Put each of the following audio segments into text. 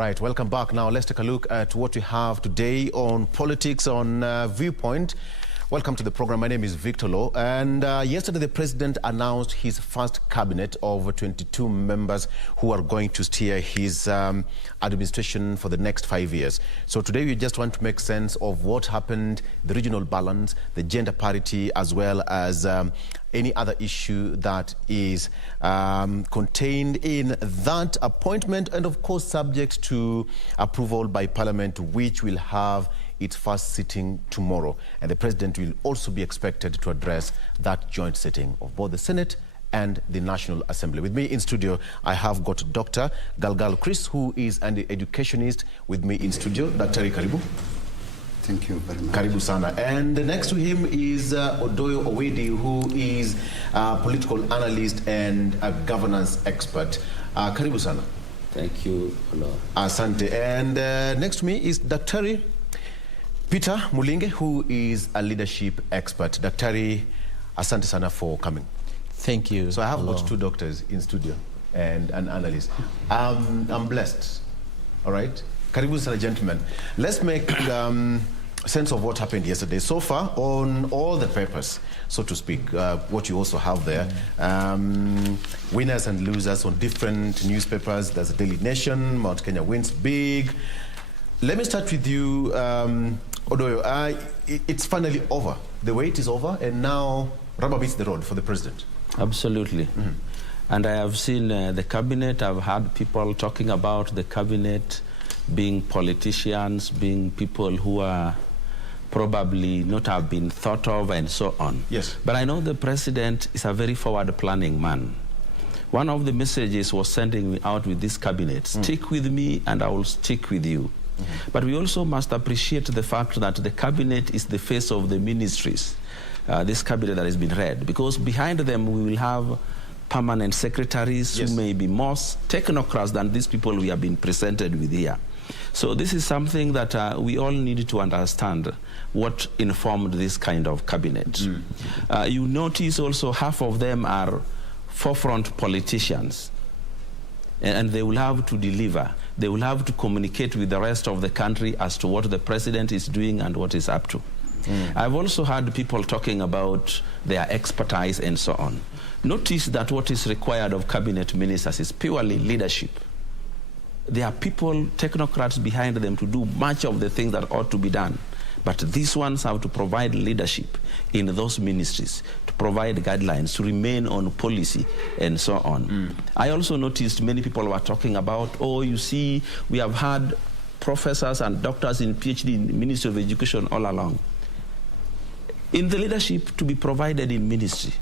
right, welcome back. Now let's take a look at what we have today on politics on Viewpoint. Welcome to the program. My name is Victor Oloo, and yesterday the president announced his first cabinet of 22 members who are going to steer his administration for the next 5 years. So today we just want to make sense of what happened, the regional balance, the gender parity, as well as any other issue that is contained in that appointment, and of course subject to approval by Parliament, which will have its first sitting tomorrow. And the president will also be expected to address that joint sitting of both the Senate and the National Assembly. With me in studio, I have got Dr. Galgallo Chris, who is an educationist, with me in studio. Dr. Karibu. Thank you very much. Karibu sana. And next to him is Oloo Owedi, who is a political analyst and a governance expert. Karibu sana. Thank you, Oloo. Asante. And next to me is Dr. Peter Mulinge, who is a leadership expert. Daktari, asante sana for coming. Thank you. So I have got two doctors in studio and an analyst. I'm blessed. All right? Karibu sana, gentlemen. Let's make sense of what happened yesterday. So far, on all the papers, so to speak, what you also have there, winners and losers on different newspapers. There's a Daily Nation, Mount Kenya wins big. Let me start with you, Oloo. It's finally over. The wait is over, and now rubber meets the road for the president. Absolutely. Mm-hmm. And I have seen the cabinet. I've heard people talking about the cabinet being politicians, being people who are probably not have been thought of, and so on. Yes. But I know the president is a very forward-planning man. One of the messages was sending me out with this cabinet: stick with me and I will stick with you. But we also must appreciate the fact that the cabinet is the face of the ministries, this cabinet that has been read, because behind them we will have permanent secretaries, yes, who may be more technocrats than these people we have been presented with here. So this is something that we all need to understand, what informed this kind of cabinet. You notice also half of them are forefront politicians, and they will have to deliver. They will have to communicate with the rest of the country as to what the president is doing and what is up to. I've also heard people talking about their expertise and so on. Notice that what is required of cabinet ministers is purely leadership. There are people, technocrats behind them to do much of the things that ought to be done. But these ones have to provide leadership in those ministries, to provide guidelines, to remain on policy, and so on. I also noticed many people were talking about, oh, you see, we have had professors and doctors in PhD in the Ministry of Education all along. In the leadership to be provided in ministry,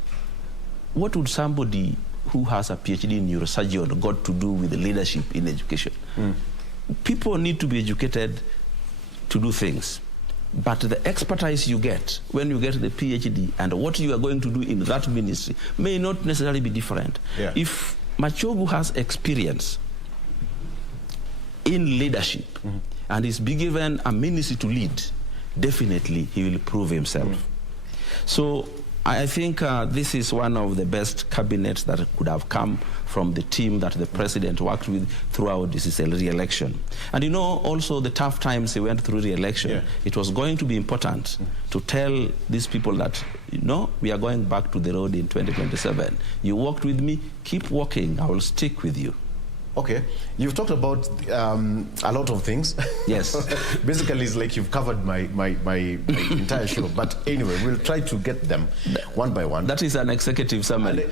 what would somebody who has a PhD in neurosurgery got to do with the leadership in education? People need to be educated to do things. But the expertise you get when you get the PhD and what you are going to do in that ministry may not necessarily be different. Yeah. If Machogu has experience in leadership and is be given a ministry to lead, definitely he will prove himself. So I think this is one of the best cabinets that could have come from the team that the president worked with throughout this re-election. And you know, also the tough times he went through re-election, yeah, it was going to be important to tell these people that, you know, we are going back to the road in 2027. You worked with me, keep working, I will stick with you. Okay, you've talked about a lot of things. Yes. Basically, it's like you've covered my entire show. But anyway, we'll try to get them one by one. That is an executive summary.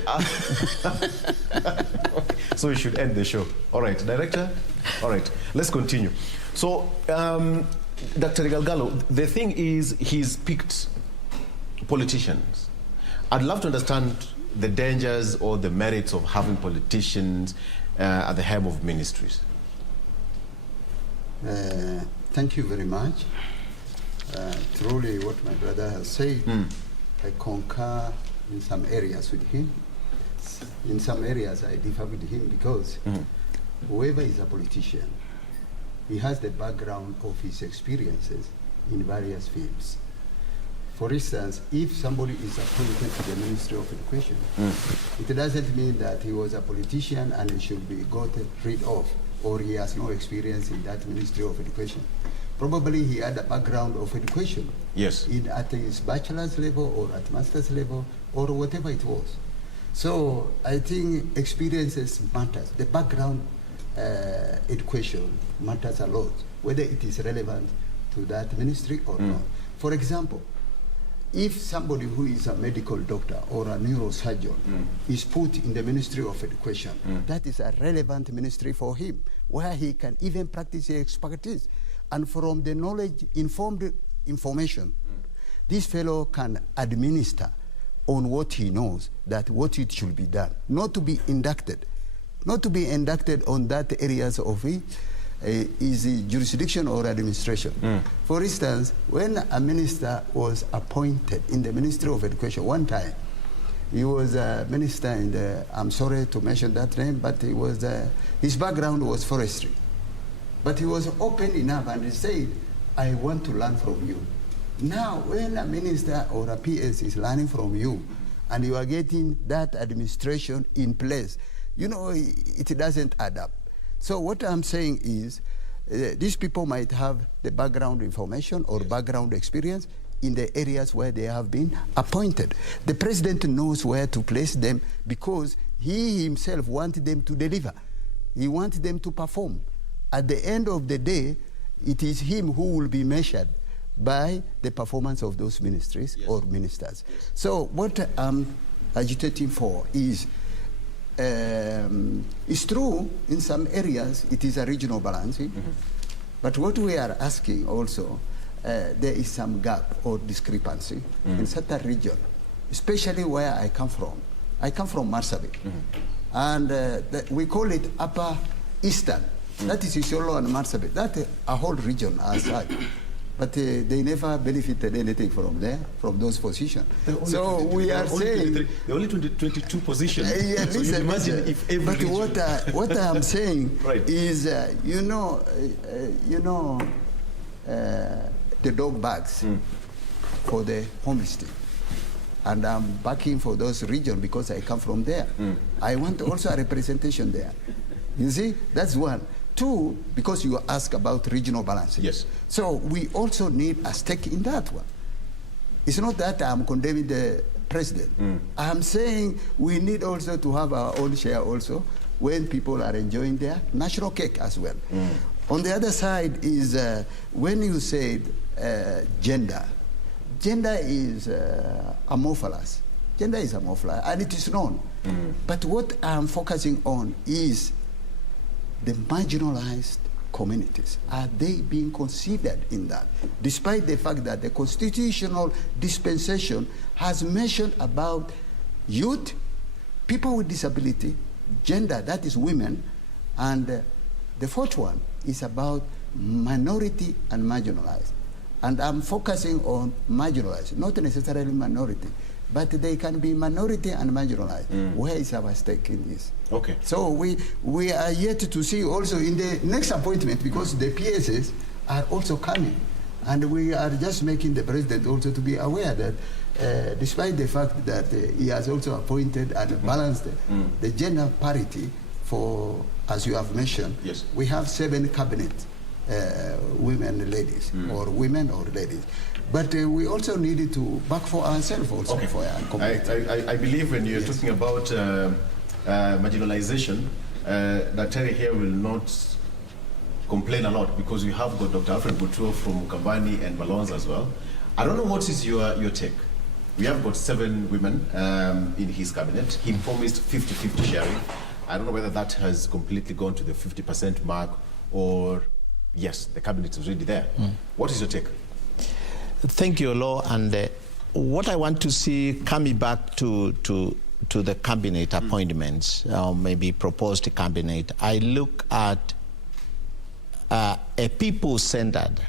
So we should end the show. All right, director? All right, let's continue. So, Dr. Galgallo, the thing is, he's picked politicians. I'd love to understand the dangers or the merits of having politicians at the helm of ministries. Thank you very much. Truly what my brother has said, I concur in some areas with him. In some areas I differ with him, because whoever is a politician, he has the background of his experiences in various fields. For instance, if somebody is appointed to the Ministry of Education, it doesn't mean that he was a politician and he should be got rid of or he has no experience in that Ministry of Education. Probably he had a background of education. Yes. At his bachelor's level or at master's level or whatever it was. So I think experiences matters. The background education matters a lot, whether it is relevant to that ministry or not. For example, if somebody who is a medical doctor or a neurosurgeon is put in the Ministry of Education, that is a relevant ministry for him, where he can even practice his expertise. And from the informed information, this fellow can administer on what he knows, that what it should be done, not to be inducted on that areas of is jurisdiction or administration. For instance, when a minister was appointed in the Ministry of Education one time, he was a minister in the, I'm sorry to mention that name, but he was, his background was forestry. But he was open enough and he said, I want to learn from you. Now, when a minister or a PS is learning from you and you are getting that administration in place, you know, it doesn't add up. So what I'm saying is, these people might have the background information or background experience in the areas where they have been appointed. The president knows where to place them because he himself wants them to deliver. He wants them to perform. At the end of the day, it is him who will be measured by the performance of those ministries or ministers. So what I'm agitating for is, it's true in some areas it is a regional balancing, but what we are asking also, there is some gap or discrepancy in certain region, especially where I come from. I come from Marsabit, and we call it Upper Eastern. That is Oloo and Marsabit. That a whole region aside. But they never benefited anything from there, from those positions. So we are saying... There are only 22 positions. So listen, imagine if every but region... what I'm saying is, the dog bags for the homestead. And I'm backing for those regions because I come from there. I want also a representation there. You see, that's one. Two, because you ask about regional balancing. Yes. So we also need a stake in that one. It's not that I'm condemning the president. I'm saying we need also to have our own share also when people are enjoying their national cake as well. On the other side is when you said gender is amorphous. Gender is amorphous, and it is known. But what I'm focusing on is the marginalized communities. Are they being considered in that? Despite the fact that the constitutional dispensation has mentioned about youth, people with disability, gender, that is women, and the fourth one is about minority and marginalized. And I'm focusing on marginalized, not necessarily minority, but they can be minority and marginalized. Where is our stake in this? Okay. So we are yet to see also in the next appointment, because the PSs are also coming, and we are just making the president also to be aware that despite the fact that he has also appointed and balanced the gender parity for, as you have mentioned, we have 7 cabinet women ladies, or women or ladies. But we also needed to back for ourselves also for our community. I believe when you're talking about marginalization, Dr. here will not complain a lot, because we have got Dr. Alfred Butuo from Kambani and Malonza as well. I don't know what is your take. We have got 7 women in his cabinet. He promised 50-50 sharing. I don't know whether that has completely gone to the 50% mark, or yes, the cabinet is already there. What is your take? Thank you, Oloo. And what I want to see, coming back to the cabinet appointments, or maybe proposed cabinet, I look at a people-centered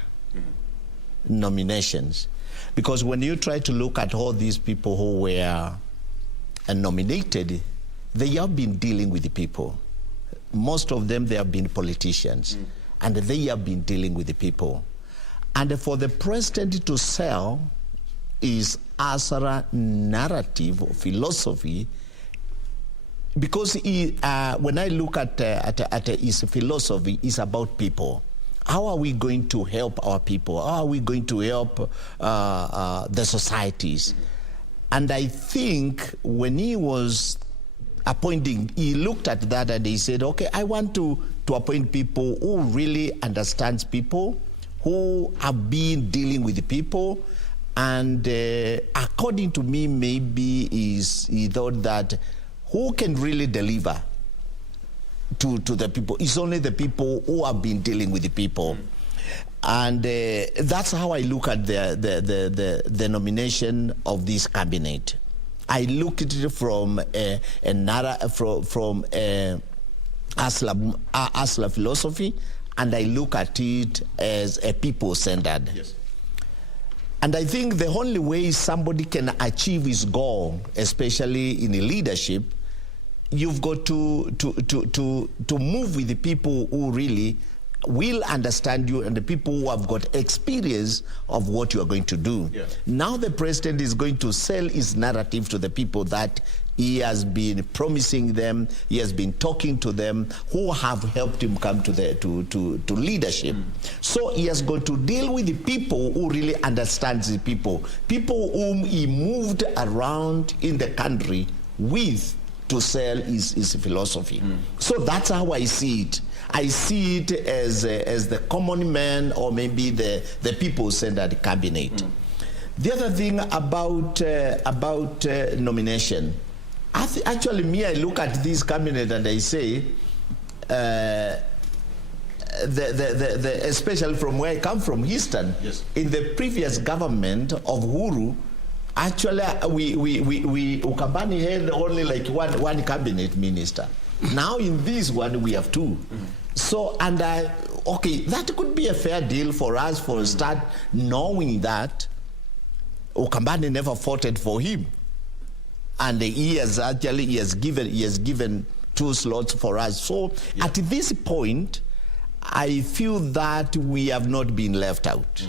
nominations. Because when you try to look at all these people who were nominated, they have been dealing with the people. Most of them, they have been politicians, and they have been dealing with the people. And for the president to sell his Asara narrative or philosophy because when I look at his philosophy, it's about people. How are we going to help our people? How are we going to help the societies? And I think when he was appointing, he looked at that and he said, okay, I want to appoint people who really understands people, who have been dealing with the people. And according to me, maybe he thought that who can really deliver to the people? It's only the people who have been dealing with the people. And that's how I look at the nomination of this cabinet. I look at it from Asla philosophy, and I look at it as a people-centered. Yes. And I think the only way somebody can achieve his goal, especially in leadership, you've got to move with the people who really will understand you and the people who have got experience of what you are going to do. Yeah. Now the president is going to sell his narrative to the people that he has been promising them, he has been talking to them, who have helped him come to leadership. So he has got to deal with the people who really understands the people whom he moved around in the country with to sell his philosophy. So that's how I see it. I see it as the common man, or maybe the people-centered cabinet. The other thing about nomination, actually, me, I look at this cabinet and I say, especially from where I come from, Eastern, yes. In the previous government of Uhuru, actually, we Ukambani had only like one cabinet minister. Now in this one, we have two. So, and okay, that could be a fair deal for us for a start, knowing that Ukambani never voted for him. And he has given 2 slots for us. So yeah. At this point, I feel that we have not been left out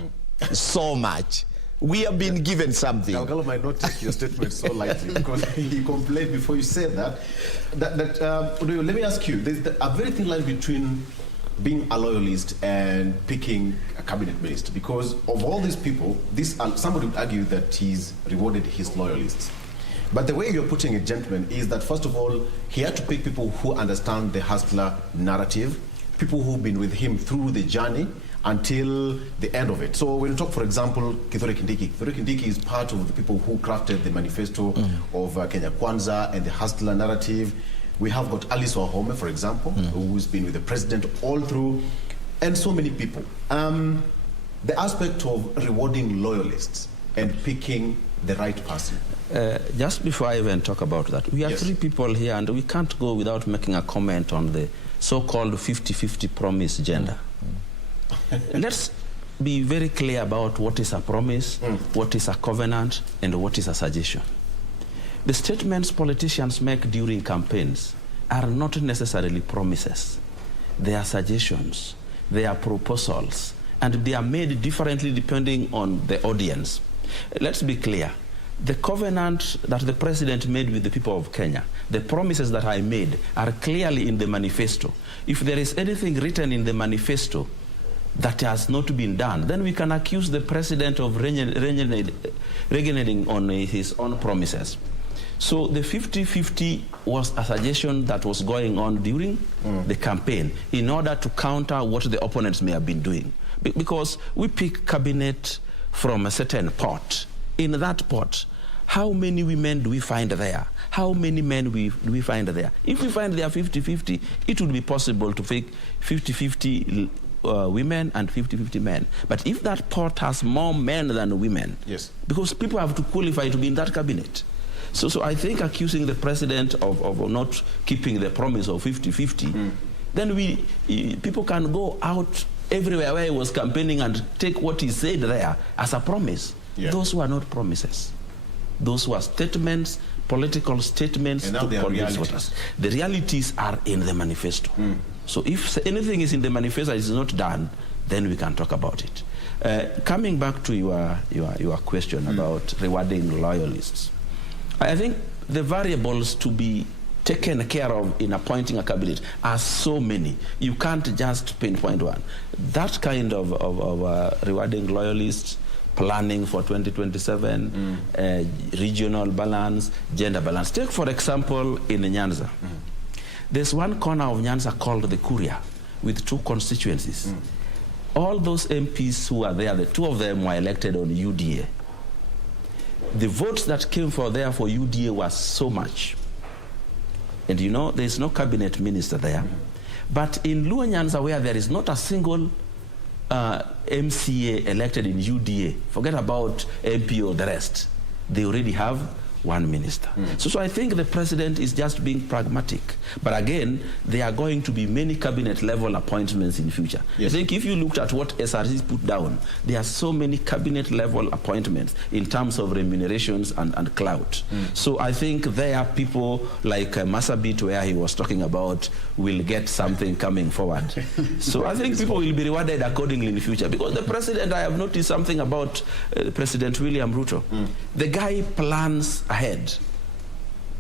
so much. We have been given something. Galgallo might not take your statement so lightly, because he complained before you said that let me ask you, there's a very thin line between being a loyalist and picking a cabinet minister, because of all these people, somebody would argue that he's rewarded his loyalists. But the way you're putting it, gentlemen, is that first of all, he had to pick people who understand the hustler narrative, people who've been with him through the journey until the end of it. So when you talk, for example, Kithure Kindiki is part of the people who crafted the manifesto of Kenya Kwanza and the hustler narrative. We have got Alice Wahome, for example, who's been with the president all through, and so many people. The aspect of rewarding loyalists and picking the right person. Just before I even talk about that, we have yes. 3 people here, and we can't go without making a comment on the so-called 50-50 promise gender. Let's be very clear about what is a promise, what is a covenant, and what is a suggestion. The statements politicians make during campaigns are not necessarily promises. They are suggestions, they are proposals, and they are made differently depending on the audience. Let's be clear. The covenant that the president made with the people of Kenya, the promises that I made, are clearly in the manifesto. If there is anything written in the manifesto that has not been done, then we can accuse the president of reneging on his own promises. So the 50-50 was a suggestion that was going on during the campaign in order to counter what the opponents may have been doing. Because we pick cabinet from a certain pot. In that pot, how many women do we find there? How many men do we find there? If we find there 50-50, it would be possible to pick 50-50 women and 50-50 men. But if that pot has more men than women, yes, because people have to qualify to be in that cabinet. So I think accusing the president of not keeping the promise of 50-50, then people can go out everywhere where he was campaigning and take what he said there as a promise. Yeah. Those were not promises. Those were statements, political statements to convince voters. The realities are in the manifesto. So if anything is in the manifesto that is not done, then we can talk about it. Coming back to your question about rewarding loyalists, I think the variables to be taken care of in appointing a cabinet are so many. You can't just pinpoint one. That kind of rewarding loyalists, planning for 2027, regional balance, gender balance. Take, for example, in Nyanza. There's one corner of Nyanza called the Kuria, with 2 constituencies. All those MPs who are there, the 2 of them were elected on UDA. The votes that came for UDA was so much. And you know, there's no cabinet minister there. But in Luo Nyanza, where there is not a single MCA elected in UDA, forget about MP or the rest, they already have 1 minister. So I think the president is just being pragmatic. But again, there are going to be many cabinet level appointments in future. Yes. I think if you looked at what SRC put down, there are so many cabinet level appointments in terms of remunerations and clout. So I think there are people like Masabit, where he was talking about, will get something coming forward. So I think people will be rewarded accordingly in the future. Because the president, I have noticed something about President William Ruto. The guy plans ahead.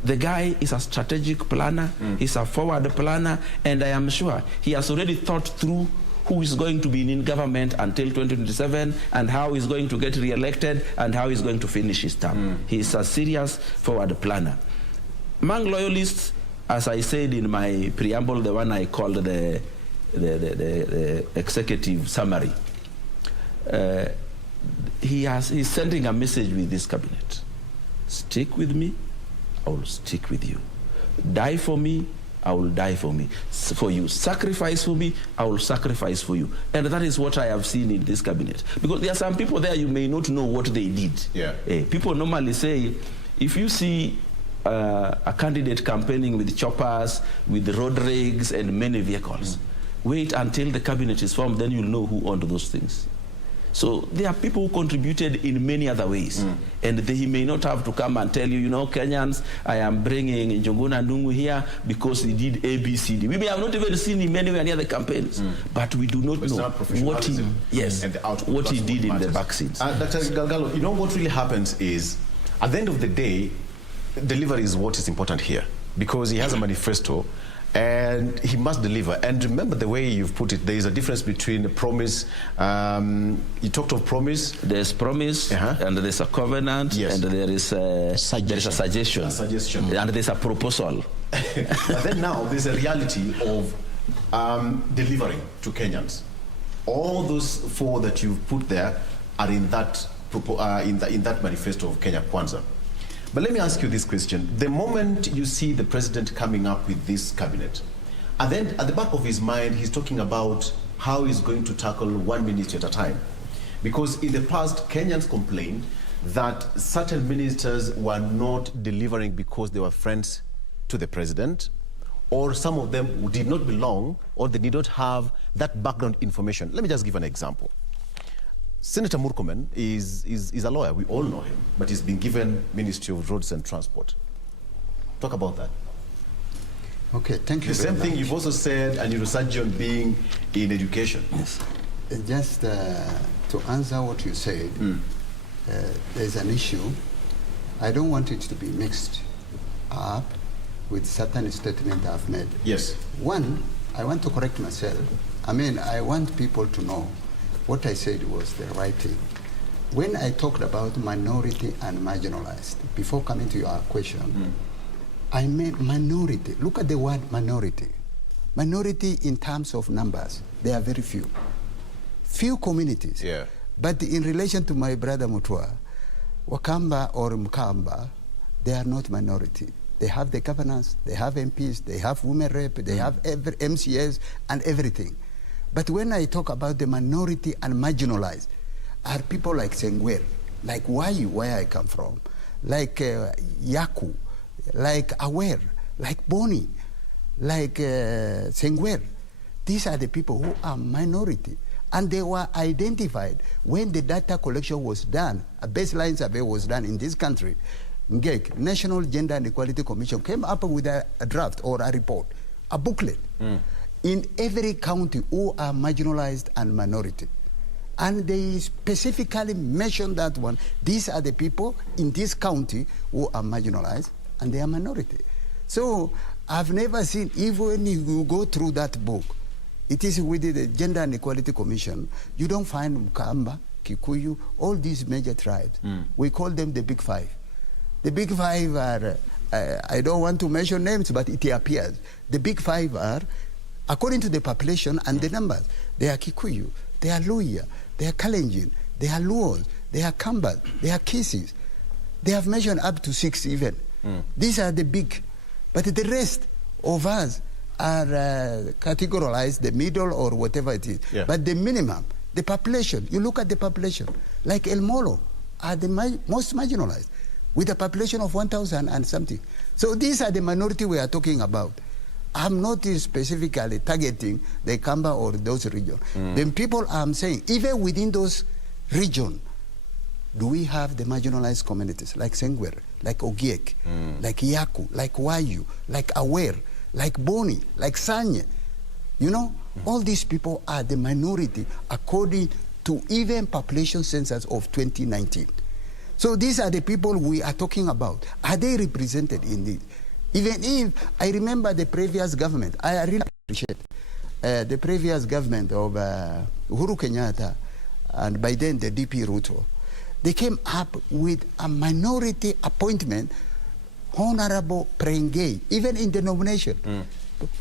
The guy is a strategic planner, he's a forward planner, and I am sure he has already thought through who is going to be in government until 2027 and how he's going to get re-elected and how he's going to finish his term. He's a serious forward planner. Among loyalists, as I said in my preamble, the one I called the executive summary, he's sending a message with this cabinet. Stick with me, I will stick with you. Die for me, I will die for you. Sacrifice for me, I will sacrifice for you. And that is what I have seen in this cabinet. Because there are some people there, you may not know what they did. People normally say, if you see a candidate campaigning with choppers, with road rigs and many vehicles, wait until the cabinet is formed, then you'll know who owned those things. So there are people who contributed in many other ways. And he may not have to come and tell you, you know, Kenyans, I am bringing Njuguna Ndung'u here because he did A, B, C, D. We may have not even seen him anywhere near the campaigns, but we do not know what he, what he did in the back scenes. Dr. Galgallo, you know what really happens is, at the end of the day, delivery is what is important here, because he has a manifesto and he must deliver. And remember the way you've put it, there is a difference between a promise. You talked of promise. There's promise, and there's a covenant, and there is a suggestion. And there's a proposal. But then now there's a reality of delivering to Kenyans. All those 4 that you've put there are in that in that manifesto of Kenya Kwanza. But let me ask you this question. The moment you see the president coming up with this cabinet, and then at the back of his mind, he's talking about how he's going to tackle 1 ministry at a time. Because in the past, Kenyans complained that certain ministers were not delivering because they were friends to the president, or some of them did not belong, or they did not have that background information. Let me just give an example. Senator Murkomen is a lawyer. We all know him, but he's been given Ministry of Roads and Transport. Talk about that. Okay, thank you. The same thing you've also said, a neurosurgeon being in education. Yes. Just to answer what you said, there's an issue. I don't want it to be mixed up with certain statements I've made. Yes. One, I want to correct myself. I mean, I want people to know what I said was the right thing. When I talked about minority and marginalized, before coming to your question, I meant minority. Look at the word minority. Minority in terms of numbers, they are very few. Few communities. Yeah. But in relation to my brother Mutua, Wakamba or Mkamba, they are not minority. They have the governance, they have MPs, they have women rep, they have MCS and everything. But when I talk about the minority and marginalized, are people like Sengwer, like Wayu, where I come from, like Yaku, like Awer, like Boni, like Sengwer. These are the people who are minority. And they were identified when the data collection was done, a baseline survey was done in this country. NGEC, National Gender and Equality Commission, came up with a draft or a report, a booklet. In every county who are marginalized and minority. And they specifically mentioned that one. These are the people in this county who are marginalized and they are minority. So I've never seen, even when you go through that book, it is with the Gender and Equality Commission, you don't find Mkamba, Kikuyu, all these major tribes. We call them the Big Five. The Big Five are, I don't want to mention names, but it appears. The Big Five are, according to the population and the numbers, they are Kikuyu, they are Luhya, they are Kalenjin, they are Luos, they are Kambas, they are Kisis. They have mentioned up to 6 even. These are the big. But the rest of us are categorized, the middle or whatever it is. Yeah. But the minimum, the population, you look at the population, like El Molo are the most marginalized, with a population of 1,000 and something. So these are the minority we are talking about. I'm not specifically targeting the Kamba or those regions. The people I'm saying, even within those regions, do we have the marginalized communities like Sengwer, like Ogiek, like Yaku, like Wayu, like Awer, like Boni, like Sanye? You know, all these people are the minority according to even population census of 2019. So these are the people we are talking about. Are they represented in this? Even if, I remember the previous government, I really appreciate the previous government of Uhuru Kenyatta, and by then the DP Ruto. They came up with a minority appointment, Honorable Prenge, even in the nomination.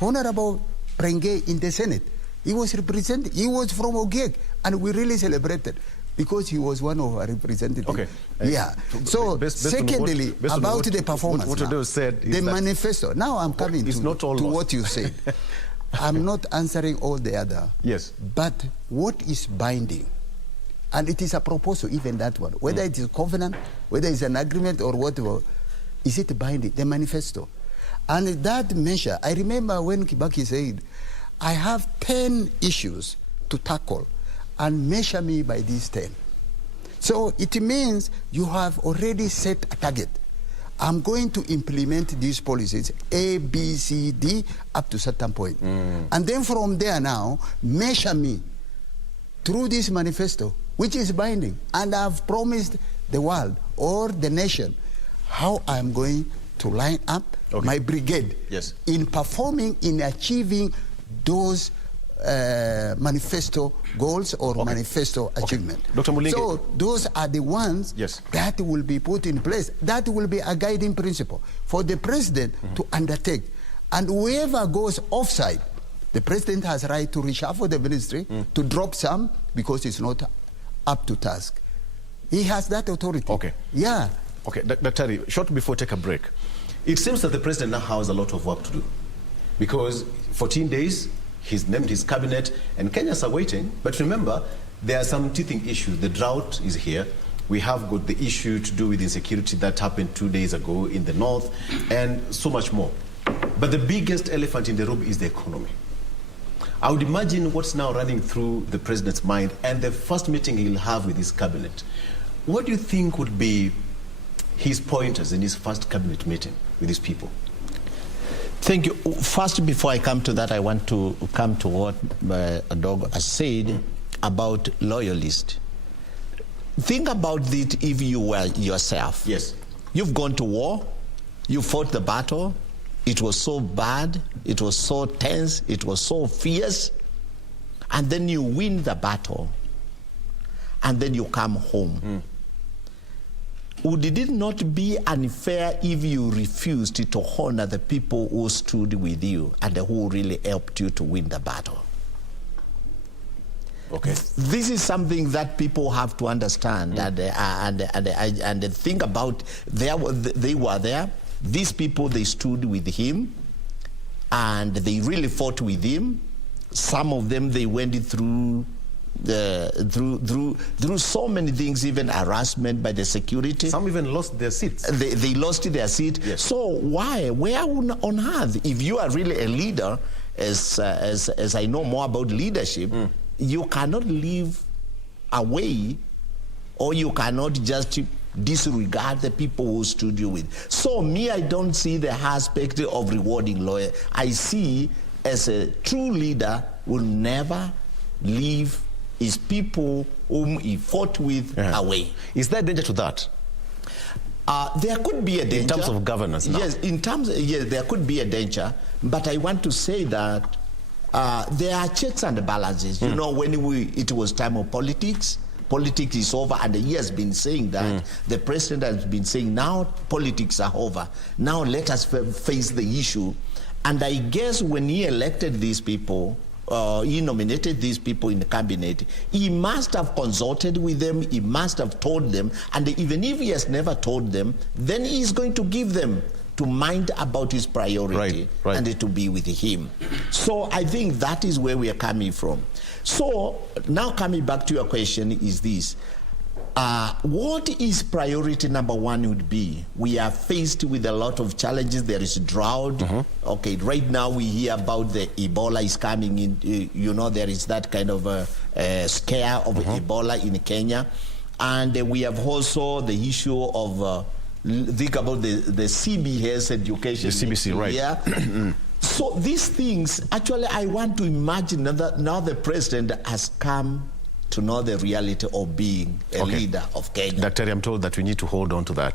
Honorable Prenge in the Senate. He was represented, he was from Ogiek, and we really celebrated because he was one of our representatives. Okay. Yeah. So, secondly, about the performance, what Ruto said is the manifesto. Now I'm coming to what you said. I'm not answering all the other. Yes. But what is binding? And it is a proposal, even that one. Whether it is a covenant, whether it's an agreement or whatever, is it binding? The manifesto. And that measure, I remember when Kibaki said, I have 10 issues to tackle and measure me by these 10. So it means you have already set a target. I'm going to implement these policies, A, B, C, D, up to a certain point. And then from there now, measure me through this manifesto, which is binding. And I've promised the world or the nation how I'm going to line up my brigade in performing, in achieving those manifesto goals or manifesto achievement. Dr. Mulinge. So those are the ones that will be put in place. That will be a guiding principle for the president to undertake. And whoever goes offside, the president has a right to reshuffle the ministry, to drop some because it's not up to task. He has that authority. Okay. Yeah. Okay, Dr. Short before take a break. It seems that the president now has a lot of work to do because 14 days, he's named his cabinet and Kenyans are waiting. But remember, there are some teething issues. The drought is here. We have got the issue to do with insecurity that happened 2 days ago in the north and so much more. But the biggest elephant in the room is the economy. I would imagine what's now running through the president's mind and the first meeting he'll have with his cabinet. What do you think would be his pointers in his first cabinet meeting with his people? Thank you. First, before I come to that, I want to come to what Dog has said about loyalists. Think about it if you were yourself. Yes. You've gone to war, you fought the battle, it was so bad, it was so tense, it was so fierce, and then you win the battle, and then you come home. Would it not be unfair if you refused to honor the people who stood with you and who really helped you to win the battle? Okay. This is something that people have to understand and think about. They were there. These people, they stood with him and they really fought with him. Some of them, they went through so many things, even harassment by the security. Some even lost their seats. They lost their seat. Yes. So why? Where on earth? If you are really a leader, as I know more about leadership, you cannot live away, or you cannot just disregard the people who stood you with. So me, I don't see the aspect of rewarding lawyer. I see as a true leader will never leave his people whom he fought with away. Is there danger to that? There could be a danger. In terms of governance now. Yes, there could be a danger. But I want to say that there are checks and balances. You know, when it was time of politics is over, and he has been saying that. The president has been saying, now politics are over. Now let us face the issue. And I guess when he elected these people, he nominated these people in the cabinet, he must have consulted with them, he must have told them, and even if he has never told them, then he is going to give them to mind about his priority and to be with him. So I think that is where we are coming from. So now coming back to your question is this. What is priority number one would be? We are faced with a lot of challenges. There is drought. Okay, right now we hear about the Ebola is coming in. You know, there is that kind of scare of Ebola in Kenya. And we have also the issue of, think about the CBS education. The CBC, right. Yeah. So these things, actually, I want to imagine that now the president has come to know the reality of being a leader of Kenya. Dr. I'm told that we need to hold on to that.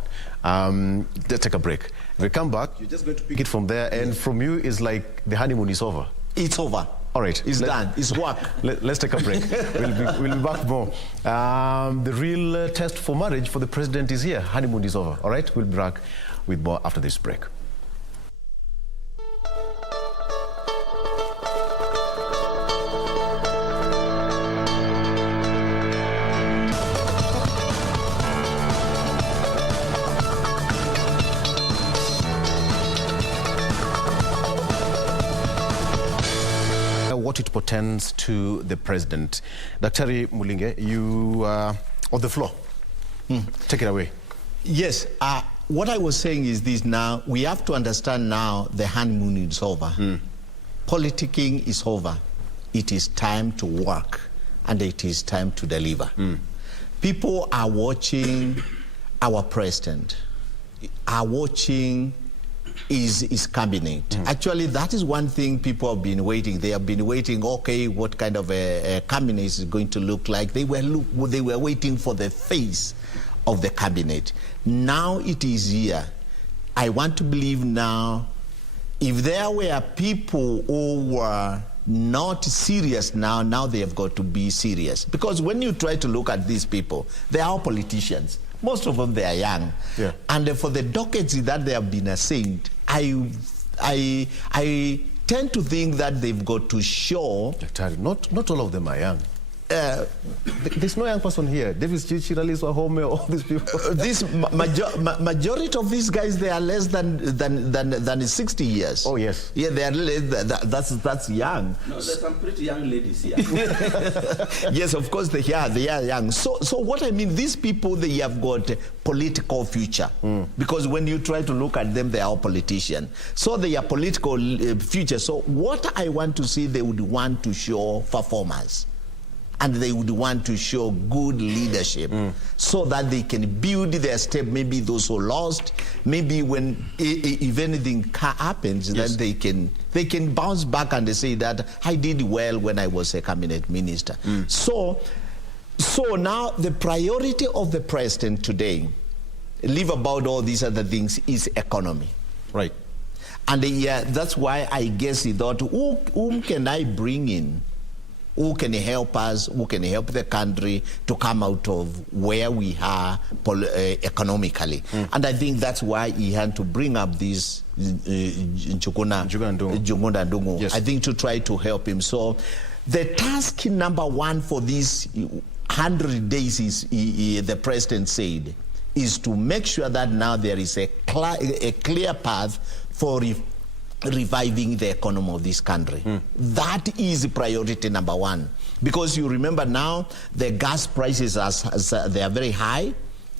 Let's take a break. If we come back, you're just going to pick it from there, and from you is like the honeymoon is over. It's over. All right. It's done. It's work. Let's take a break. We'll be back more. The real test for marriage for the president is here. Honeymoon is over. All right? We'll be back with more after this break. What it portends to the president. Dr. Mulinge, you are on the floor. Take it away. Yes. What I was saying is this now. We have to understand now the honeymoon is over. Politicking is over. It is time to work, and it is time to deliver. People are watching our president, are watching his cabinet. Actually, that is one thing people have been waiting. They have been waiting, okay, what kind of a cabinet is going to look like. They were waiting for the face of the cabinet. Now it is here. I want to believe now, if there were people who were not serious now they have got to be serious. Because when you try to look at these people, they are all politicians. Most of them, they are young. Yeah. And for the decades that they have been assigned, I tend to think that they've got to show... Not all of them are young. There's no young person here. David Chiralis, Wahome, all these people. Majority of these guys, they are less than 60 years. Oh, yes. Yeah, they are that's young. No, there's some pretty young ladies here. Yes, of course, they are young. So what I mean, these people, they have got a political future. Because when you try to look at them, they are all politicians. So they are political future. So what I want to see, they would want to show performance. And they would want to show good leadership so that they can build their step, maybe those who lost, maybe when, if anything happens, then they can bounce back and they say that I did well when I was a cabinet minister. So now the priority of the president today, leave about all these other things, is economy. Right. And that's why I guess he thought, whom can I bring in? Who can help us, who can help the country to come out of where we are economically. And I think that's why he had to bring up this Njuguna Ndung'u, yes. I think to try to help him. So the task number one for these 100 days, is, the president said, is to make sure that now there is a clear path for reviving the economy of this country. That is priority number one. Because you remember now, the gas prices, they are very high,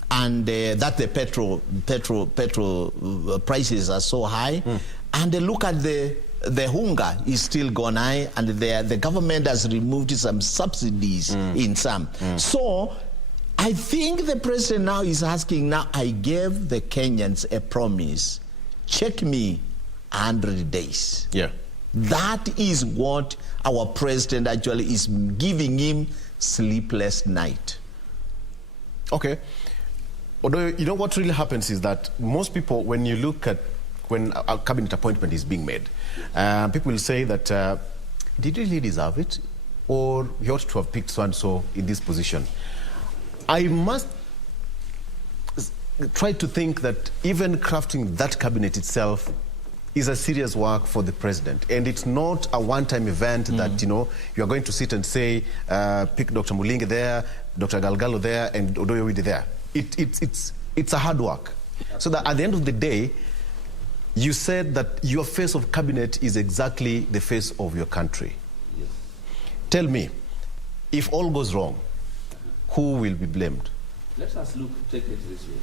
and that the petrol prices are so high. And look at the hunger is still gone high, and the government has removed some subsidies in some. So I think the president now is asking, now I gave the Kenyans a promise, check me 100 days. Yeah. That is what our president actually is giving him sleepless night. Okay. Although, you know, what really happens is that most people, when you look at when a cabinet appointment is being made, people will say that, did you really deserve it? Or you ought to have picked so-and-so in this position. I must try to think that even crafting that cabinet itself is a serious work for the president. And it's not a one-time event that, you know, you are going to sit and say, pick Dr. Mulinge there, Dr. Galgallo there, and Oloo there. It's a hard work. So that at the end of the day, you said that your face of cabinet is exactly the face of your country. Yes. Tell me, if all goes wrong, who will be blamed? Let us take it this way.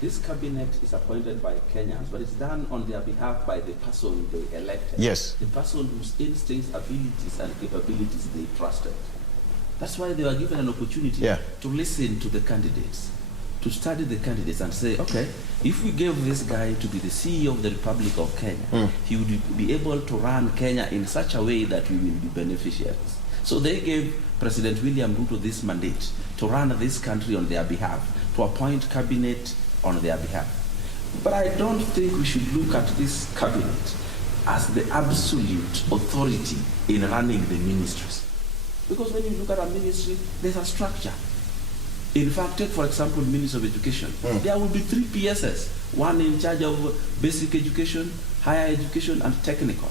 This cabinet is appointed by Kenyans, but it's done on their behalf by the person they elected. Yes. The person whose instincts, abilities, and capabilities they trusted. That's why they were given an opportunity to listen to the candidates, to study the candidates and say, okay, if we gave this guy to be the CEO of the Republic of Kenya, he would be able to run Kenya in such a way that we will be beneficiaries. So they gave President William Ruto this mandate to run this country on their behalf, to appoint cabinet on their behalf. But I don't think we should look at this cabinet as the absolute authority in running the ministries. Because when you look at a ministry, there's a structure. In fact, take for example, Minister of Education. There will be 3 PSs, one in charge of basic education, higher education, and technical.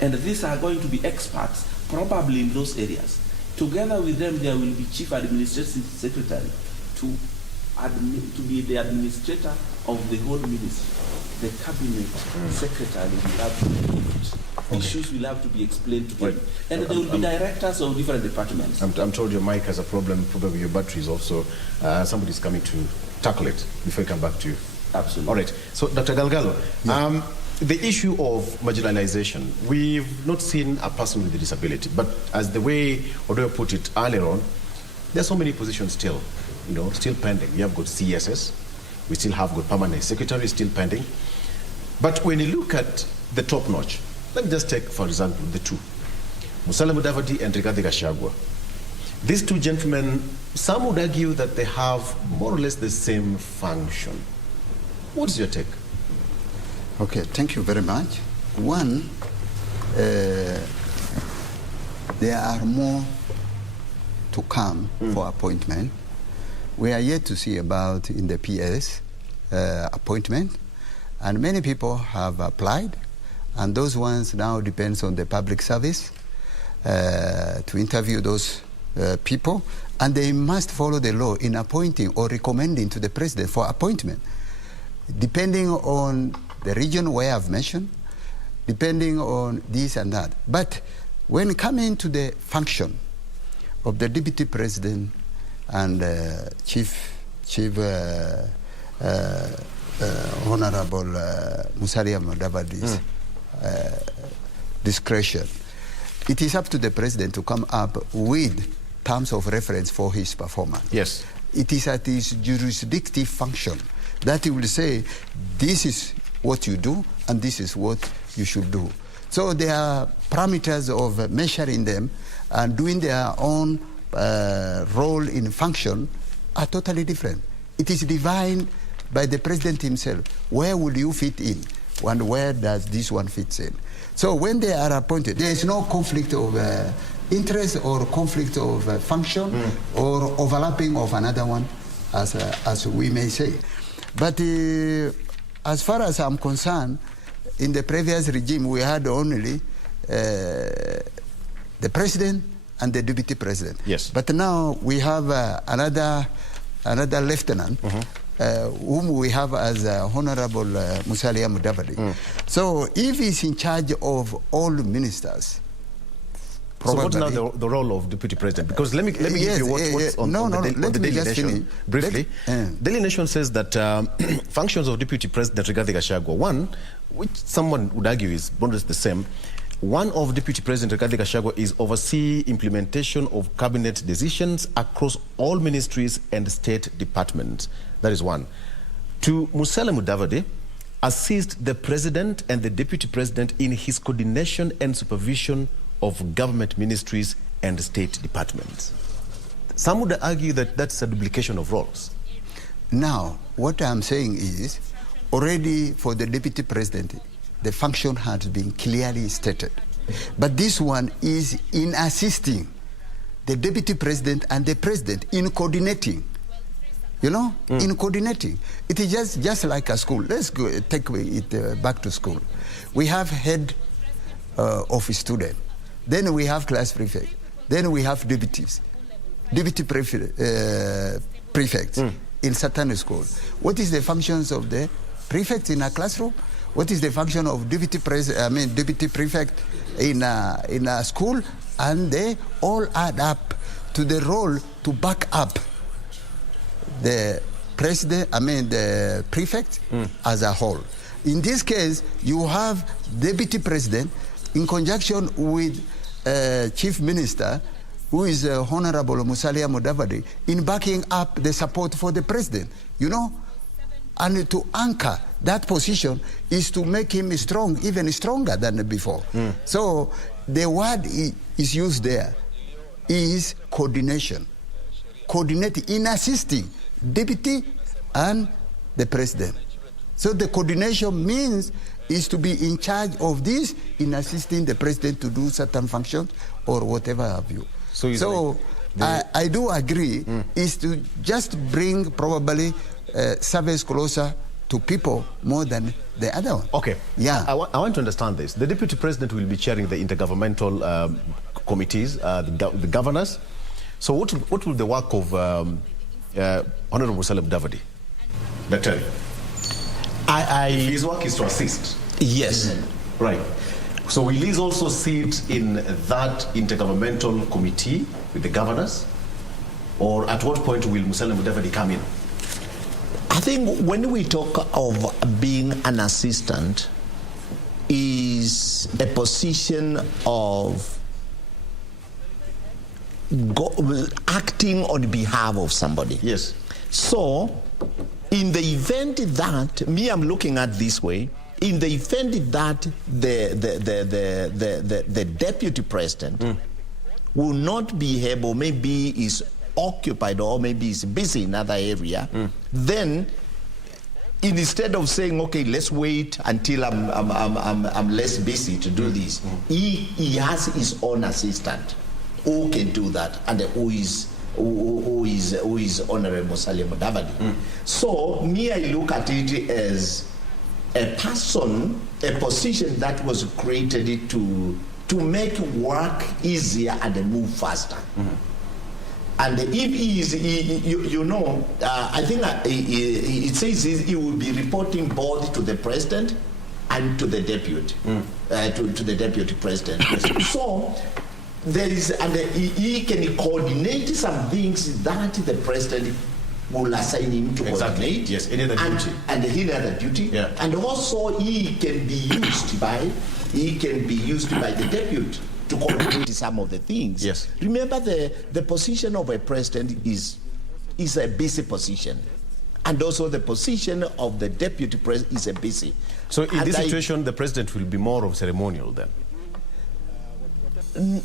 And these are going to be experts, probably in those areas. Together with them, there will be Chief Administrative Secretary to be the administrator of the whole ministry. The cabinet secretary will have to be briefed. Issues will have to be explained to them. And there will be directors of different departments. I'm told your mic has a problem, probably your battery is also. Somebody's coming to tackle it before I come back to you. Absolutely. All right. So, Dr. Galgallo, the issue of marginalization, we've not seen a person with a disability, but as the way Oloo put it earlier on, there are so many positions still, you know, still pending. We have got CSS, we still have got permanent secretary still pending. But when you look at the top notch, let me just take, for example, the two, Musalia Mudavadi and Rigathi Gachagua. These two gentlemen, some would argue that they have more or less the same function. What's your take? Okay, thank you very much. One, there are more to come for appointment. We are yet to see about in the PS appointment, and many people have applied, and those ones now depends on the public service to interview those people, and they must follow the law in appointing or recommending to the president for appointment, depending on the region where I've mentioned, depending on this and that. But when coming to the function of the deputy president and Chief Honorable Musalia Mudavadi's discretion, it is up to the president to come up with terms of reference for his performance. Yes. It is at his jurisdictive function that he will say, this is what you do and this is what you should do. So there are parameters of measuring them and doing their own role in function are totally different. It is defined by the president himself. Where will you fit in and where does this one fit in? So when they are appointed, there is no conflict of interest or conflict of function or overlapping of another one, as we may say. But as far as I'm concerned, in the previous regime, we had only the president and the deputy president. Yes. But now we have another lieutenant, whom we have as Honorable Musalia Mudavadi. So if he's in charge of all ministers, probably. So what's now the role of deputy president? Because let me give you what's on the Daily Nation briefly. Daily Nation says that functions of deputy president Rigathi Gachagua, one, which someone would argue is more or less the same. One of Deputy President Rigathi Gachagua is oversee implementation of cabinet decisions across all ministries and state departments. That is one. To Musalia Mudavadi, assist the president and the deputy president in his coordination and supervision of government ministries and state departments. Some would argue that that's a duplication of roles. Now, what I'm saying is, already for the deputy president, the function has been clearly stated. But this one is in assisting the deputy president and the president in coordinating. You know, in coordinating. It is just like a school. Let's go take it back to school. We have head of a student. Then we have class prefect. Then we have deputies. Deputy prefects in certain schools. What is the functions of the prefect in a classroom? What is the function of deputy prefect in a school? And they all add up to the role to back up the president, the prefect as a whole. In this case, you have deputy president in conjunction with chief minister, who is Honorable Musalia Mudavadi, in backing up the support for the president, you know? And to anchor that position is to make him strong, even stronger than before. So the word is used there is coordination. Coordinating in assisting deputy and the president. So the coordination means is to be in charge of this in assisting the president to do certain functions or whatever have you. So I do agree is to just bring probably service closer to people more than the other one. Okay. Yeah. I want to understand this. The deputy president will be chairing the intergovernmental committees, the governors. So what will the work of Honorable Musalia Mudavadi? Daktari. His work is to assist. Yes. Right. So will he also sit in that intergovernmental committee with the governors? Or at what point will Musalia Mudavadi come in? I think when we talk of being an assistant, is a position of acting on behalf of somebody. Yes. So, in the event that, I'm looking at this way, in the event that the deputy president will not be able, maybe is occupied or maybe is busy in another area, then instead of saying, okay, let's wait until I'm less busy to do this, he has his own assistant who can do that, and who is Honorable Musalia Mudavadi. So I look at it as a position that was created to make work easier and move faster. And if he is, I think it says he will be reporting both to the president and to the deputy, to the deputy president. So there is, and he can coordinate some things that the president will assign him to coordinate. Yes, any other duty. And any other duty. Yeah. And also he can be used by the deputy to coordinate some of the things. Yes. Remember, the position of a president is a busy position. And also the position of the deputy president is a busy. So in this situation, the president will be more of ceremonial then? No.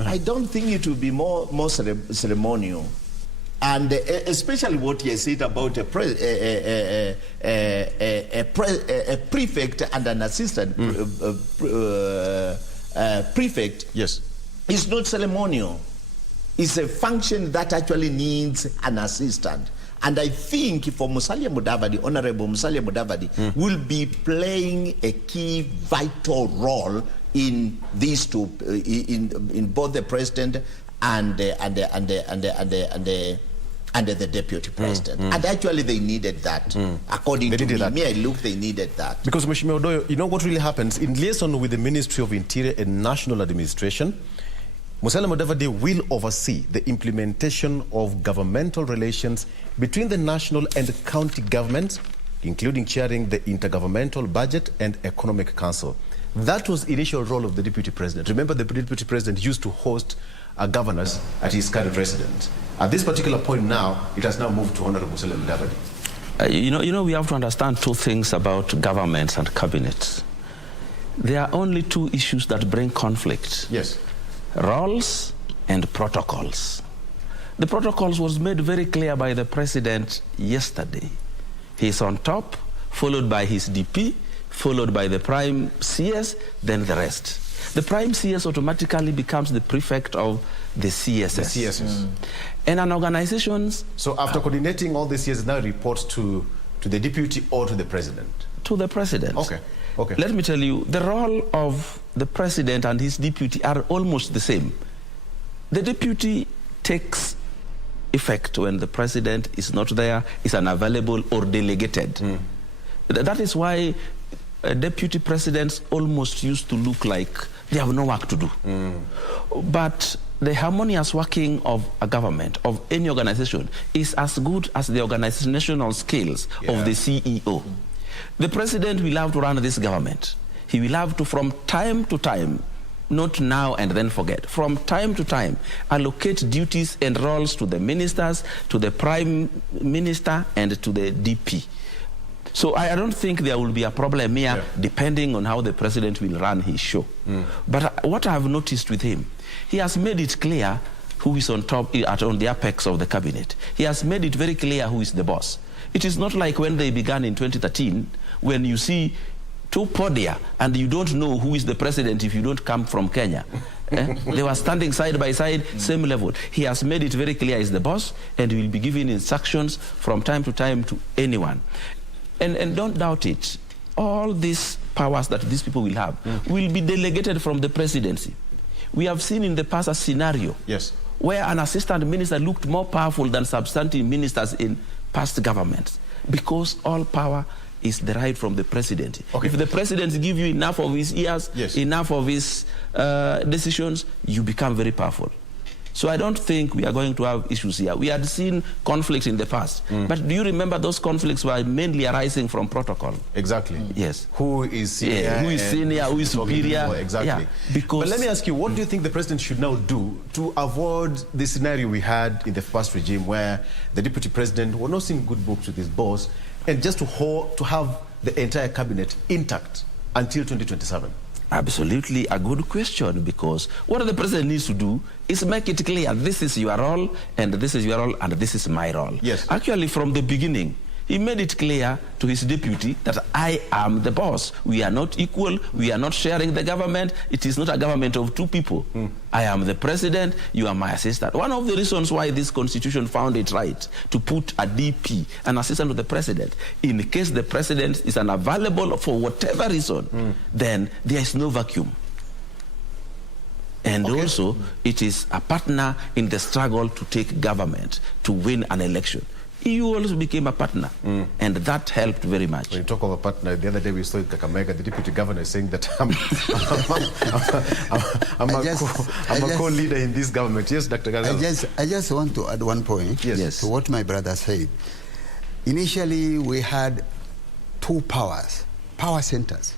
I don't think it will be more ceremonial. And especially what you said about a prefect and an assistant prefect. Yes. It's not ceremonial. It's a function that actually needs an assistant. And I think for Musalia Mudavadi, Honorable Musalia Mudavadi, will be playing a key vital role in these two, in both the president and the deputy president. And actually they needed that. According to me, they needed that. Because Mheshimiwa Odoyo, you know what really happens? In liaison with the Ministry of Interior and National Administration, Musalia Mudavadi will oversee the implementation of governmental relations between the national and county governments, including chairing the Intergovernmental Budget and Economic Council. That was the initial role of the deputy president. Remember, the deputy president used to host governors at his current residence. At this particular point now, it has now moved to Honorable Musalia Mudavadi. We have to understand two things about governments and cabinets. There are only two issues that bring conflict. Yes. Roles and protocols. The protocols was made very clear by the president yesterday. He's on top, followed by his DP, followed by the prime CS, then the rest. The prime CS automatically becomes the prefect of the CSS. The CSS. And an organization... So after coordinating all the CSS, now reports to the deputy or to the president? To the president. Okay. Okay. Let me tell you, the role of the president and his deputy are almost the same. The deputy takes effect when the president is not there, is unavailable or delegated. That is why deputy presidents almost used to look like they have no work to do. But the harmonious working of a government, of any organization, is as good as the organizational skills of the CEO. The president will have to run this government. He will have to, from time to time, not now and then forget, from time to time, allocate duties and roles to the ministers, to the prime minister, and to the DP. So I don't think there will be a problem here, depending on how the president will run his show. But what I have noticed with him, he has made it clear who is on top, on the apex of the cabinet. He has made it very clear who is the boss. It is not like when they began in 2013, when you see two podia and you don't know who is the president if you don't come from Kenya. They were standing side by side, same level. He has made it very clear he's the boss, and he will be giving instructions from time to time to anyone. And don't doubt it, all these powers that these people will have will be delegated from the presidency. We have seen in the past a scenario where an assistant minister looked more powerful than substantive ministers in past governments, because all power is derived from the presidency. If the president gives you enough of his ears, enough of his decisions, you become very powerful. So I don't think we are going to have issues here. We had seen conflicts in the past. But do you remember those conflicts were mainly arising from protocol? Exactly. Yes. Who is senior? Who is senior, who is superior? Exactly. Because but let me ask you, what do you think the president should now do to avoid the scenario we had in the first regime, where the deputy president was not seeing good books with his boss, and just to have the entire cabinet intact until 2027? Absolutely a good question, because what the president needs to do is make it clear, this is your role, and this is your role, and this is my role. Actually, from the beginning, he made it clear to his deputy that I am the boss. We are not equal. We are not sharing the government. It is not a government of two people. I am the president. You are my assistant. One of the reasons why this constitution found it right to put a DP, an assistant to the president, in case the president is unavailable for whatever reason, then there is no vacuum. And also, it is a partner in the struggle to take government, to win an election. You also became a partner, and that helped very much. When you talk of a partner, the other day we saw in Kakamega, the deputy governor saying that I'm a co-leader in this government. Yes, Dr. Galgallo. I just want to add one point to what my brother said. Initially, we had two power centers,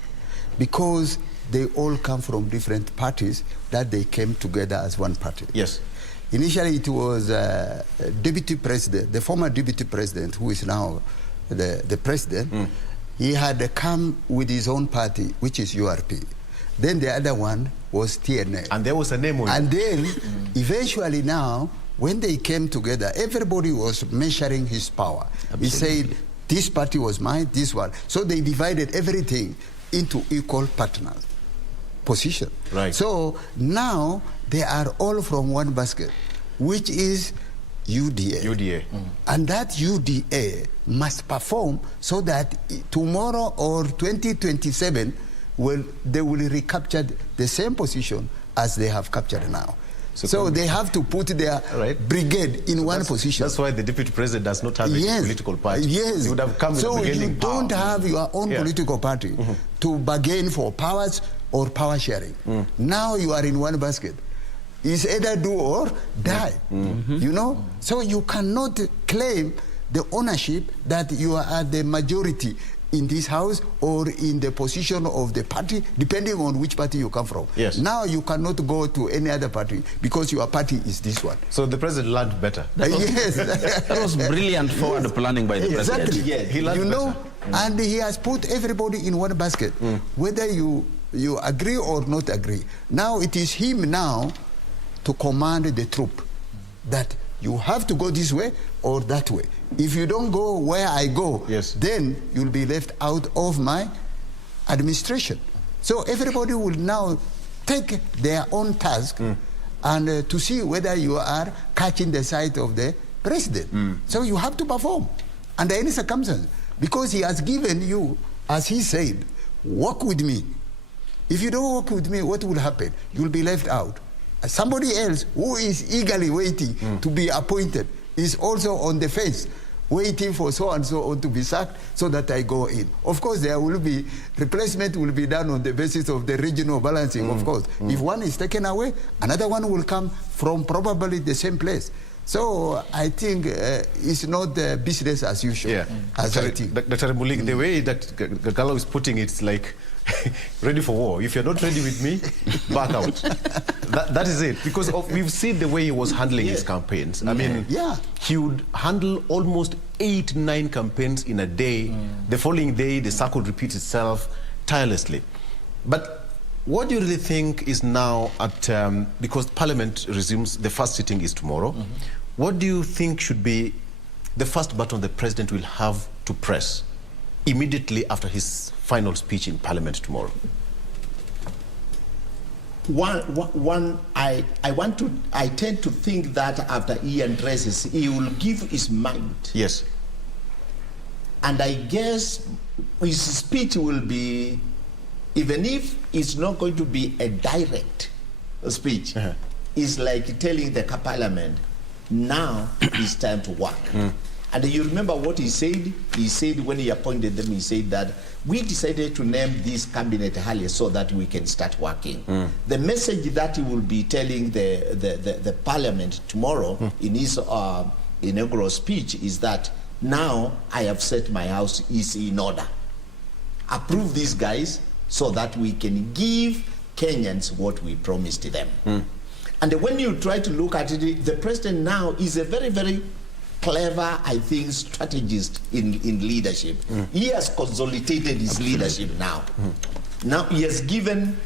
because they all come from different parties that they came together as one party. Initially, it was deputy president, the former deputy president, who is now the president. He had come with his own party, which is URP. Then the other one was TNA. And there was a name on it. And then, eventually now, when they came together, everybody was measuring his power. He said, this party was mine, this one. So they divided everything into equal partners position. So now they are all from one basket, which is UDA. And that UDA must perform so that tomorrow or 2027, they will recapture the same position as they have captured now. So they have to put their brigade in one position. That's why the deputy president does not have a political party. He would have come with bargaining power. So you don't have your own political party to bargain for powers or power sharing. Now you are in one basket. It's either do or die, you know? So you cannot claim the ownership that you are the majority in this house or in the position of the party, depending on which party you come from. Now you cannot go to any other party because your party is this one. So the president learned better. That was brilliant forward planning by the president. He learned better. And he has put everybody in one basket, whether you agree or not agree. Now it is him now to command the troop, that you have to go this way or that way. If you don't go where I go, then you'll be left out of my administration. So everybody will now take their own task and to see whether you are catching the sight of the president. So you have to perform under any circumstance, because he has given you, as he said, work with me. If you don't work with me, what will happen? You'll be left out. Somebody else who is eagerly waiting to be appointed is also on the fence, waiting for so and so on to be sacked so that I go in. Of course, there will be replacement will be done on the basis of the regional balancing, of course. If one is taken away, another one will come from probably the same place. So I think it's not business as usual. Dr. Mulinge, the way that Galgallo is putting it, it's like ready for war. If you're not ready with me, back out. That is it. Because we've seen the way he was handling his campaigns. I mean, he would handle almost 8-9 campaigns in a day. The following day, the cycle repeats itself tirelessly. But what do you really think is now at, because Parliament resumes, the first sitting is tomorrow, what do you think should be the first button the President will have to press immediately after his final speech in Parliament tomorrow? I tend to think that after he addresses, he will give his mind. Yes. And I guess his speech will be, even if it's not going to be a direct speech, it's like telling the Parliament, now it's time to work. And you remember what he said? He said when he appointed them, he said that we decided to name this cabinet earlier so that we can start working. The message that he will be telling the Parliament tomorrow in his inaugural speech is that now I have set my house is in order. Approve these guys so that we can give Kenyans what we promised them. And when you try to look at it, the president now is a very, very clever, I think, strategist in leadership. He has consolidated his leadership now. Now he has given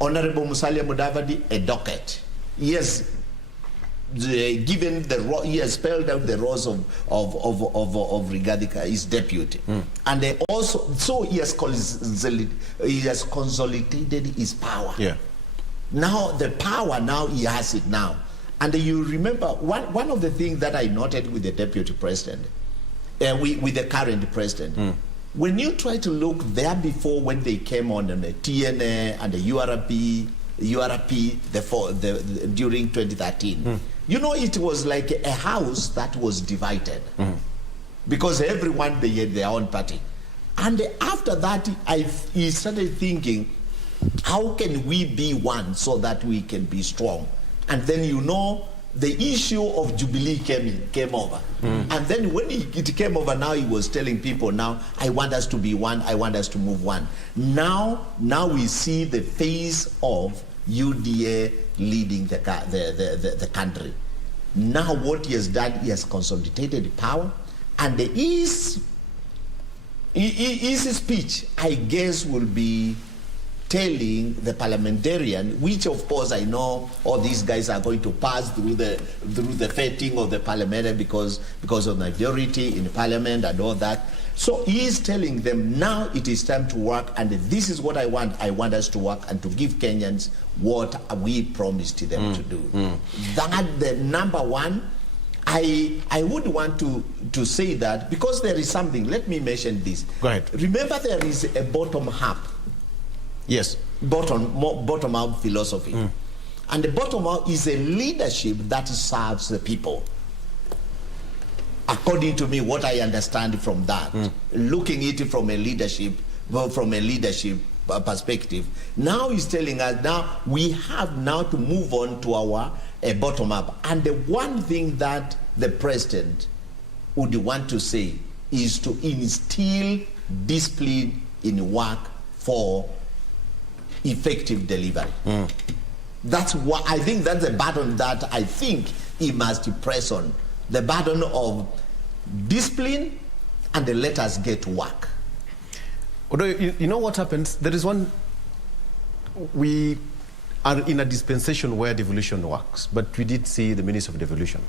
Honorable Musalia Mudavadi a docket. He has given he has spelled out the roles of Rigathi, his deputy. And they also, so he has consolidated his power. Now the power, now he has it now. And you remember, one of the things that I noted with the deputy president, with the current president, when you try to look there before when they came on the TNA and the URP during 2013, you know, it was like a house that was divided because everyone, they had their own party. And after that, he started thinking, how can we be one so that we can be strong? And then, you know, the issue of Jubilee came over. And then when it came over, now he was telling people, now, I want us to be one, I want us to move one. Now we see the face of UDA leading the country. Now what he has done, he has consolidated power, and his speech, I guess, will be telling the parliamentarian, which of course I know all these guys are going to pass through the vetting of the parliamentarian because of majority in parliament and all that. So he is telling them, now it is time to work, and this is what I want. I want us to work and to give Kenyans what we promised them to do. That the number one. I would want to say that because there is something. Let me mention this. Go ahead. Remember, there is a bottom-up. Yes. Bottom-up philosophy. And the bottom-up is a leadership that serves the people. According to me, what I understand from that, looking at it from a leadership perspective, now he's telling us, now we have now to move on to our bottom-up. And the one thing that the president would want to say is to instill discipline in work for effective delivery. That's what I think. That's the button that I think he must press on, the button of discipline, and let us get to work. Although you know what happens, there is one, we are in a dispensation where devolution works, but we did see the Minister of Devolution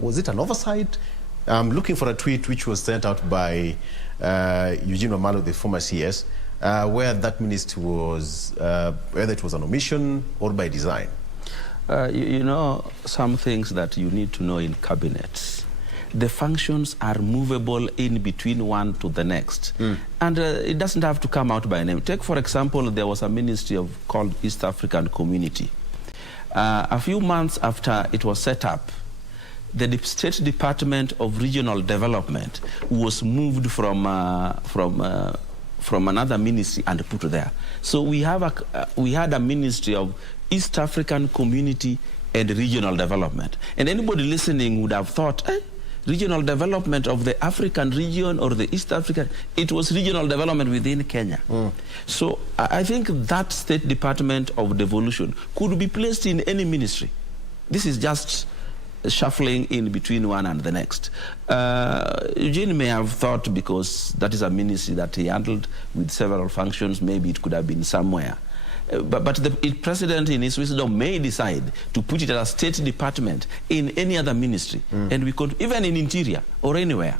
was it an oversight? I'm looking for a tweet which was sent out by Eugene Wamalwa, the former CS, where that ministry was, whether it was an omission or by design. You know, some things that you need to know in cabinets. The functions are movable in between one to the next. And it doesn't have to come out by name. Take, for example, there was a ministry called East African Community. A few months after it was set up, the State Department of Regional Development was moved from another ministry and put there. So we had a ministry of East African Community and Regional Development. And anybody listening would have thought, regional development of the African region or the East African, it was regional development within Kenya. So I think that State Department of Devolution could be placed in any ministry. This is just shuffling in between one and the next. Eugene may have thought, because that is a ministry that he handled with several functions, maybe it could have been somewhere. But the president, in his wisdom, may decide to put it as a State Department in any other ministry. And we could, even in Interior or anywhere,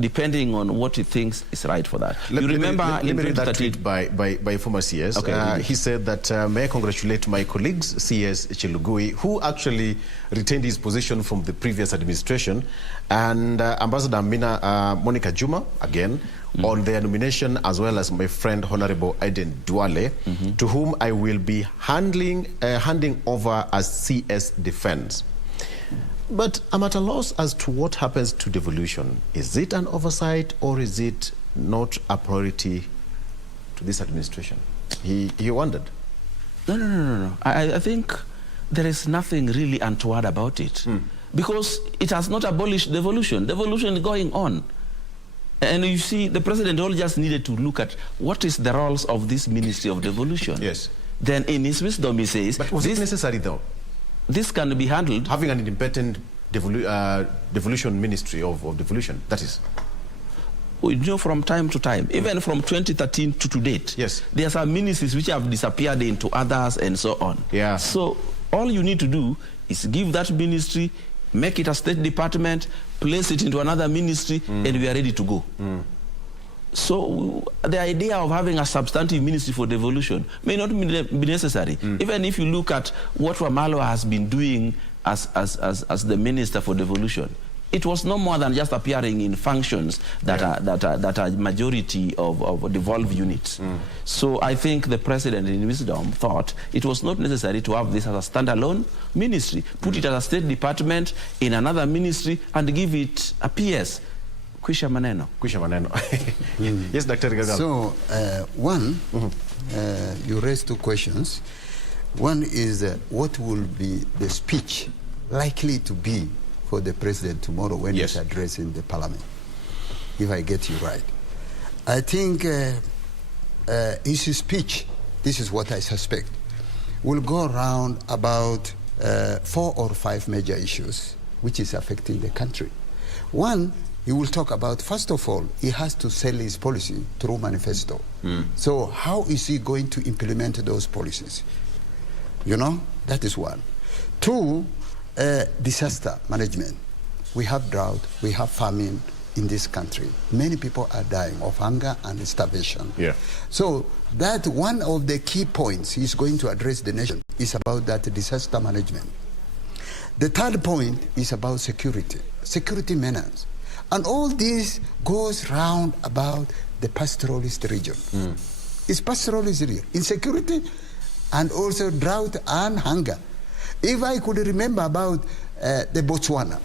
depending on what he thinks is right for that. Let me read that tweet by former CS. Okay, he said that, may I congratulate my colleagues, CS Chelugui, who actually retained his position from the previous administration, and Ambassador Monica Juma, again, on their nomination, as well as my friend Honorable Aiden Duale, to whom I will be handing over as CS Defense. But I'm at a loss as to what happens to devolution. Is it an oversight, or is it not a priority to this administration? He wondered. No. I think there is nothing really untoward about it, because it has not abolished devolution. Devolution is going on. And you see, the president all just needed to look at what is the roles of this Ministry of Devolution. Yes. Then in his wisdom he says... But was this necessary though? This can be handled... Having an independent devolution ministry of devolution, that is... You know, from time to time, even from 2013 to date, yes, there are some ministries which have disappeared into others and so on. Yeah. So all you need to do is give that ministry, make it a State Department, place it into another ministry, and we are ready to go. So the idea of having a substantive ministry for devolution may not be necessary. Even if you look at what Wamalwa has been doing as the Minister for Devolution, it was no more than just appearing in functions that are majority of devolved units. So I think the president, in wisdom, thought it was not necessary to have this as a standalone ministry. Put it as a State Department in another ministry and give it a PS. Kwisha maneno. Kwisha maneno. Yes, Dr. Galgallo. So, you raised two questions. One is what will be the speech likely to be for the president tomorrow when he's addressing the parliament, if I get you right. I think his speech, this is what I suspect, will go around about 4 or 5 major issues which is affecting the country. One, he will talk about, first of all, he has to sell his policy through manifesto. So how is he going to implement those policies? You know, that is one. Two, disaster management. We have drought, we have famine in this country. Many people are dying of hunger and starvation. Yeah. So that one of the key points he's going to address the nation is about that disaster management. The third point is about security, security menace. And all this goes round about the pastoralist region. It's pastoralist region, insecurity and also drought and hunger. If I could remember about the Botswana.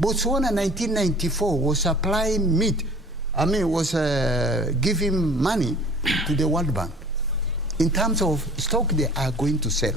Botswana 1994 was supplying meat, was giving money to the World Bank. In terms of stock they are going to sell.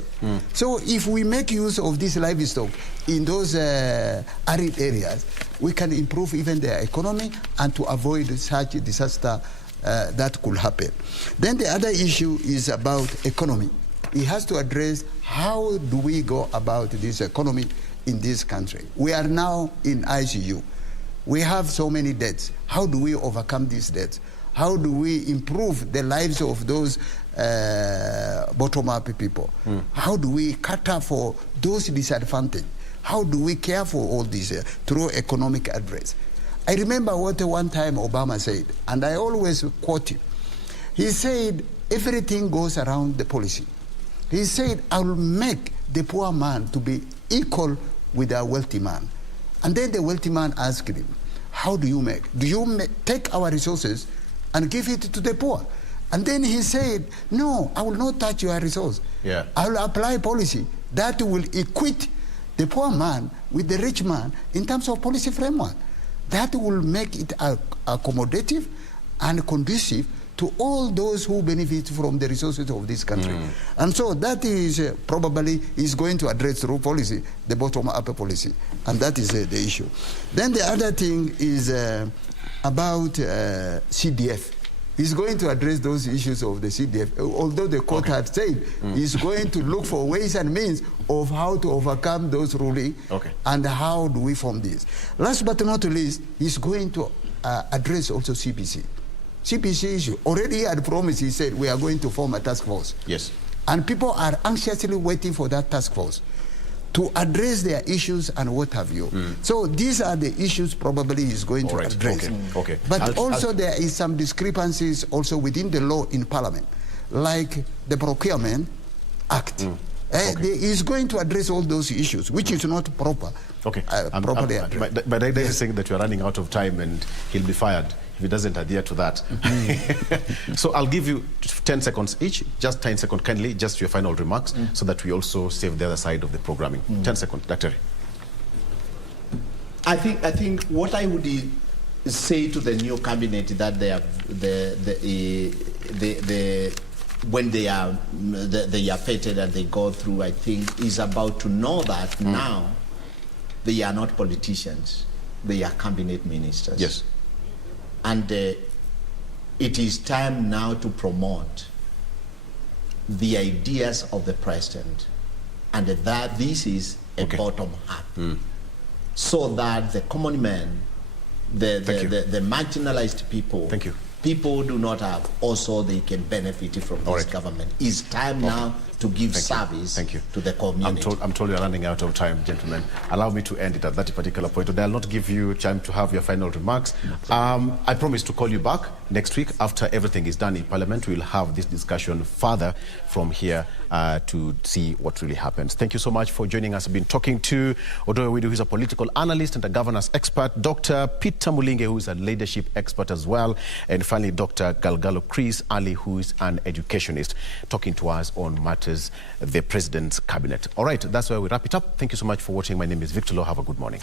So if we make use of this livestock in those arid areas, we can improve even their economy and to avoid such a disaster that could happen. Then the other issue is about economy. He has to address how do we go about this economy in this country. We are now in ICU. We have so many debts. How do we overcome these debts? How do we improve the lives of those bottom-up people? How do we cater for those disadvantaged? How do we care for all this through economic address? I remember what one time Obama said, and I always quote him. He said, everything goes around the policy. He said, I will make the poor man to be equal with a wealthy man. And then the wealthy man asked him, how do you make? Do you take our resources and give it to the poor? And then he said, no, I will not touch your resource. Yeah. I will apply policy that will equate the poor man with the rich man in terms of policy framework. That will make it accommodative and conducive to all those who benefit from the resources of this country. And so that is probably is going to address through policy, the bottom-up policy. And that is the issue. Then the other thing is about CDF. He's going to address those issues of the CDF, although the court had said he's going to look for ways and means of how to overcome those rulings and how do we form this. Last but not least, he's going to address also CBC. CBC issue. Already he had promised, he said, we are going to form a task force. Yes. And people are anxiously waiting for that task force to address their issues and what have you. So these are the issues probably he's going to address. But also there is some discrepancies also within the law in Parliament, like the Procurement Act. He's going to address all those issues, which is not proper. Properly addressed. But they are saying that you're running out of time and he'll be fired if he doesn't adhere to that. So I'll give you 10 seconds each, just 10 seconds kindly, just your final remarks, so that we also save the other side of the programming. 10 seconds, Dr. I think what I would say to the new cabinet that when they are fated and they go through, I think, is about to know that now they are not politicians, they are cabinet ministers. Yes. And it is time now to promote the ideas of the president, and that this is a bottom-up, so that the common man, the marginalized people, people do not have, also they can benefit from this government. It's time now to give service to the community. I'm told you're running out of time, gentlemen. Allow me to end it at that particular point. I'll not give you time to have your final remarks. I promise to call you back next week after everything is done in Parliament. We'll have this discussion further from here to see what really happens. Thank you so much for joining us. I've been talking to Oloo, who is a political analyst and a governance expert, Dr. Peter Mulinge, who is a leadership expert as well, and finally Dr. Galgallo Chris Ali, who is an educationist, talking to us on matters the President's Cabinet. All right, that's where we wrap it up. Thank you so much for watching. My name is Victor Oloo. Have a good morning.